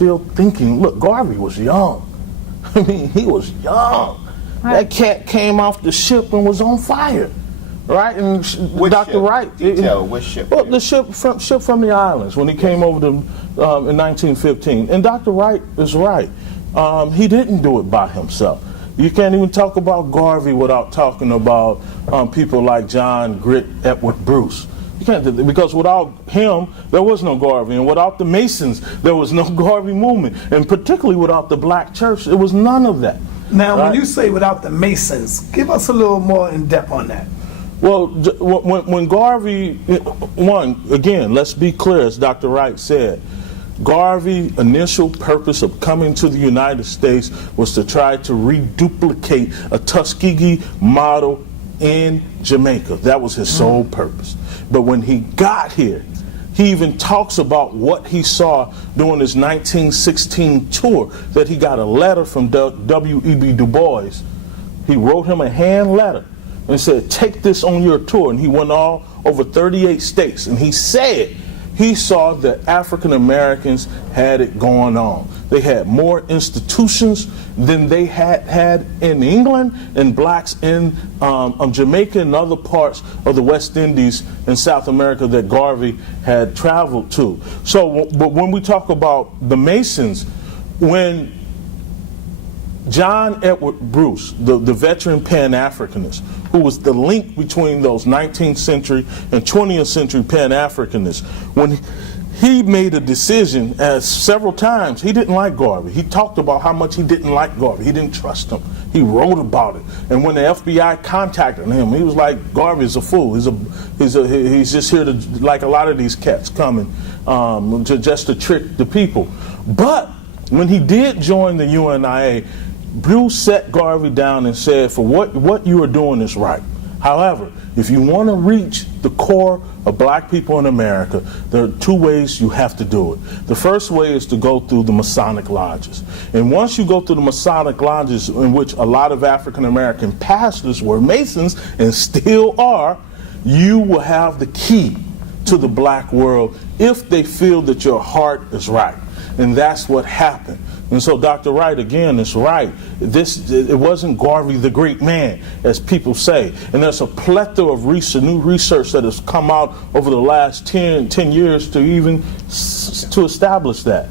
still thinking, look, Garvey was young. I mean, he was young. Right. That cat came off the ship and was on fire, right? And Which Dr. ship? Wright, Detail, which ship? well, the ship from the islands when he came over to in 1915. And Dr. Wright is right. He didn't do it by himself. You can't even talk about Garvey without talking about people like John Grit Edward Bruce. You can't do that, because without him, there was no Garvey, and without the Masons, there was no Garvey movement, and particularly without the black church, there was none of that. Now, Right. when you say without the Masons, give us a little more in depth on that. Well, when Garvey, again, let's be clear, as Dr. Wright said, Garvey's initial purpose of coming to the United States was to try to reduplicate a Tuskegee model in Jamaica. That was his sole purpose. But when he got here, he even talks about what he saw during his 1916 tour, that he got a letter from W.E.B. Du Bois. He wrote him a hand letter and said, take this on your tour. And he went all over 38 states. And he said he saw that African Americans had it going on. They had more institutions than they had in England, and blacks in Jamaica and other parts of the West Indies and South America that Garvey had traveled to. So, but when we talk about the Masons, when John Edward Bruce, the veteran Pan-Africanist, who was the link between those 19th century and 20th century Pan-Africanists, when he made a decision, as several times, he didn't like Garvey. He talked about how much he didn't like Garvey. He didn't trust him. He wrote about it. And when the FBI contacted him, he was like, Garvey's a fool. He's just here to, like a lot of these cats coming, just to trick the people. But when he did join the UNIA, Bruce sat Garvey down and said, for what you are doing is right. However, if you want to reach the core of black people in America, there are two ways you have to do it. The first way is to go through the Masonic lodges. And once you go through the Masonic lodges, in which a lot of African American pastors were Masons and still are, you will have the key to the black world if they feel that your heart is right. And that's what happened. And so Dr. Wright, again, is right. It wasn't Garvey the great man, as people say. And there's a plethora of new research that has come out over the last 10 years to establish that.